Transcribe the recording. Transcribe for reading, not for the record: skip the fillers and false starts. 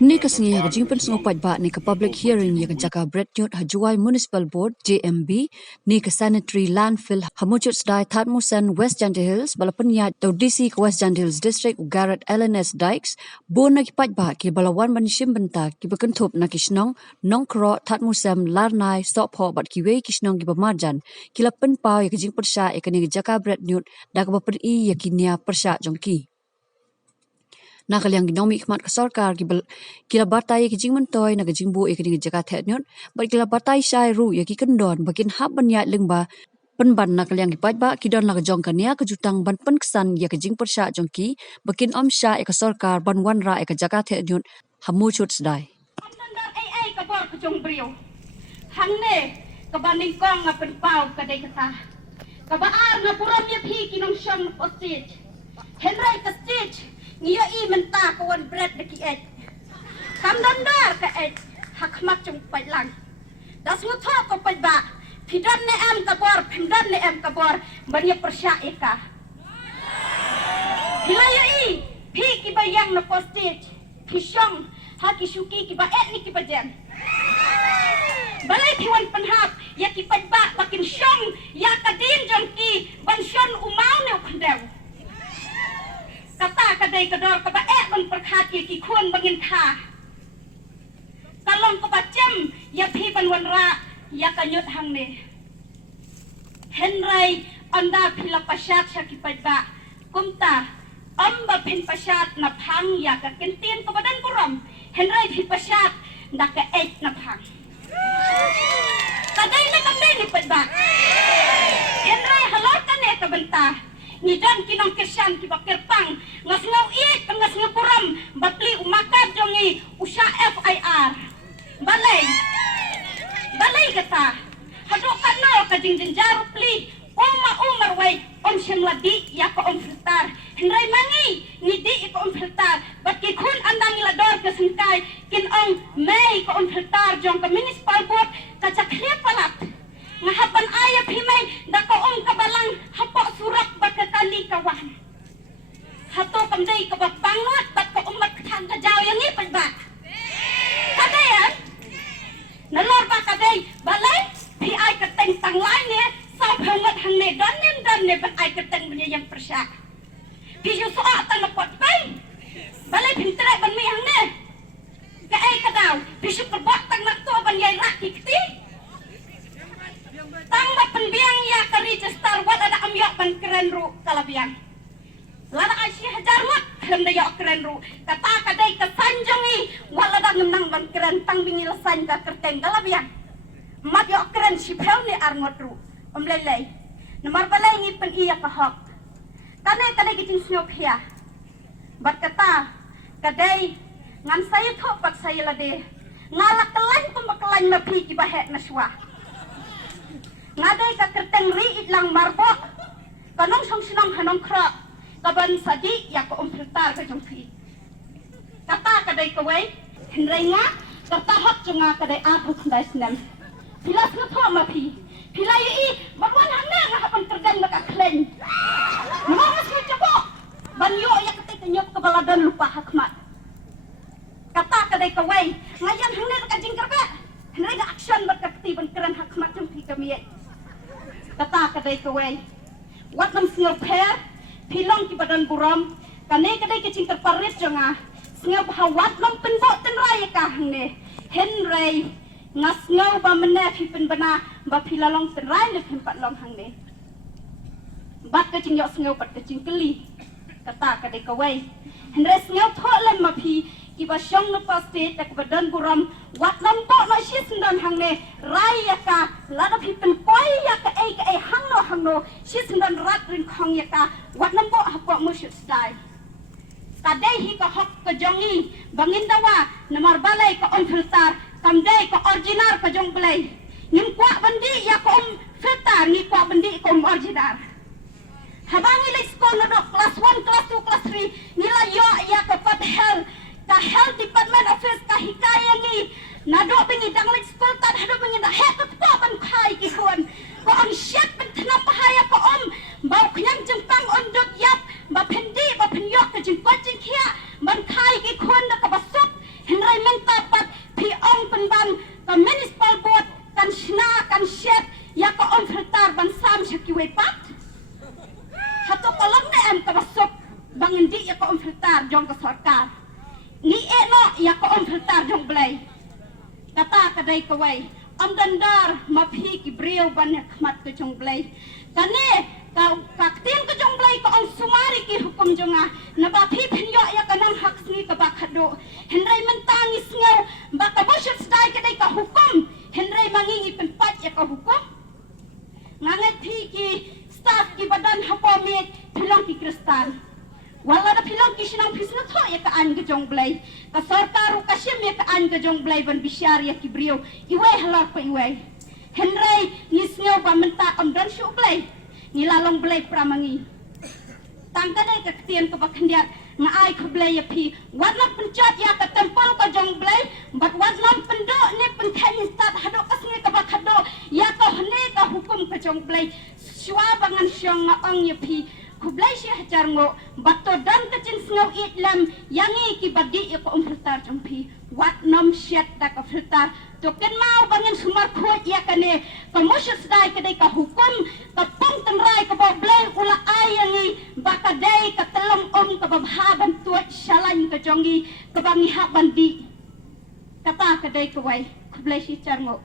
Ni kasni ha jingpen sngo pajba ni ka public hearing ya jaka Brett Nyut Hajuai Municipal Board JMB ni ka sanitary landfill hamuchut dai Thatmusan West Jante Hills balapanya to DC ka West Jante Hills District Garrett LNS Dikes bon na ki pajba ki balawan banishim benta ki bekentup na kisnong nongkro Thatmusam larnai stopho bat ki wei kisnong ki bamarjan ki lapen pau ya jing persya ya kani jaka Brett Nyut da ka bapen I ya kinia persya jongki nakaliang ginomi khmat ka sarkar kila batai ki jing mentoy na jing bu ikini jaga thetnyot ba kila batai sai ru ya ki kendon bakin hab banya lengba penban nakaliang ki pajba ki don la jong kania ka jutang ban penksan ya ka jing persya jongki bakin omsha ka sarkar ban wanra ka jaga thetnyot hamu chut sdai ai ka bor ka jong brio hangne ka baning kong nga penpau ka dei kata ka baar na puram ya phi ki nong sham postage henry ka stage Ngiyo menta kawan bread deki et. Kam dandar ka et. Hakmat jong pailang. Das ngutok ko paiba. Pidan ne em kabor, pindan ne em kabor. Banya persya eka. Hilayo pi ki bayang na postage. Pisyong haki syuki ki ba et ni ki bajan. Balay piwan panhap. Ya ki paiba makin syong. Ya kadin jong ki. Ban syon umaw ne ukandaw. Kata kadai kador kaba ban perkhat ki khun bangin tha kalong kaba chem ya phi ban wanra ya kanyut hangne henrai anda phila pasat saki paiba kumta amba phin pasat na phang ya ka kintin ko badan puram henrai phi pasat na ka et na phang kadai na kamne ni paiba henrai halot kane ka banta ni dan kinong kesyan ki bakir pang ngas ngau it ngas ngapuram batli umakat jongi usha FIR balay kata hado kano ka jingjaro pli umar way shemladi ya ko filtar henrai mangi ni di ko filtar bat ki khun andang ilador ke singkai kin ong mei ko filtar jong ka municipal board ka chakhle palat ngahapan ayap himay dako kabalang hapo surat bakatali kawan hato kamday kababangot bat ko magkatang kajaw yang ipad ba kadayan nalor ba kaday balay pi ay kateng tanglay niya sa pangat hangne dan ne bat ay kateng niya yang persya pi yung suatan na pot bay balay pintre ban mi hangne kaay kadaw pi yung kabot tang nakto ban yay raki kti tangbat penbiang ya ke register wala na amyak ban keren ru kalabiang lana asy hajar mat hem da yok keren ru kata kadai ka sanjongi wala da nang ban keren tang bingi lasan ka kerteng kalabiang mat yok keren si phel ni arngot ru omlelei nomor balai ngi pen iya ka hok kanai kadai kitin snop ya bat kata kadai ngan saya thopat saya lade ngalak kelain pembekelain mapi ki bahet naswa ngadai ka kerteng ri itlang marbo kanong song sinong hanong kra kaban sadi ya ko filtar ka jongfi kata kadai kawai henrai nga kata hot junga kadai apu khandai snam pilas na tho mapi pilai magwan hangna nga hapan kerdan maka klen mo mas chabo banyo ya katai kanyop ka baladan lupa hakmat kata kadai kawai ngayan hangna ka jingkar ba henrai ga action bat ka ketiban keran hakmat jongfi kami kata kadai kawai wat nam singap per pilong ki badan buram kane kadai ke cingkar parit jonga singap hawat long penbo tenrai ka hangne henrai ngas ngau ba mena phi pen bana ba pilalong tenrai le pempat long hangne bat ke cingyok singau pat ke cingkeli kata kadai kawai henrai singau tholen ma phi ki ba shong no paste tak badan buram wat lam to no shi sindan hangne rai ya ka lada phi pen koi ya ka ai hangno shi sindan rat rin khong ya ka wat nam bo ha ko mushit style kadai hi ka hok ka jongi bangin dawa namar balai ka on filter kamdai ka original ka jong balai nim kwa bandi ya ka filter ni kwa bandi ka original habang ilay school na do class 1 class 2 class 3 nila yo ya ka pat health department office ka hikaya ni nado bingi danglik school tan hado bingi da het ko ban khai ki khon ko on shet ban thnam bahaya ko bau khyang jeng pang on dot yap ba phendi ba phenyok ka jing pat jing khia ban municipal board kan shna kan shet ya ka on filter ban sam shakiwe pat hato kolom na em ka basok bangendi ya ka on filter jong ka sarkar ni no ya ka on filter jong blai kata kadai kawai am dandar maphi ki breu ban khmat ke jong blai kane ka tin ke jong blai ka on sumari ki hukum jonga na ba phi phinyo ya ka nang hak sni ka ba khado henrai mentangi sngaw ba ka boshit stai kadai ka hukum henrai mangingi penpat ya ka hukum ngangat phi ki staff ki badan hapome philang ki kristal wala da philang ki sinang phisna tho ya ka an ke jong blai ka sarkaru ka sim ya ka an ke jong blai ban bisyar ya ki breu iwe halak pa iwe henrai ni sngaw ba menta am dan shu blai ni lalong blai pramangi tangka dai ka tien ka bakhandiat nga ai ka blai ya phi wadna penchat ya ka tempel ka jong blai bat wadna pendo ne penthani stat hado kasngi ka bakhado ya ka hne ka hukum ka jong blai shwa bangan syong nga ong ya phi kublai shi hajar ngo bato dan ka chin sngaw itlam yangi ki badi ya ka filter jong phi wat nom shet da ka filter to ken mau bangan sumar khot ya kane ka moshak dai ka dai ka hukum ka pong tangrai ka ba blai ula ai yangi baka dai ka telong ka babhaban tuat shalan ka jongi ka bangi ha bandi kata ka dai ka wai kublai shi charngo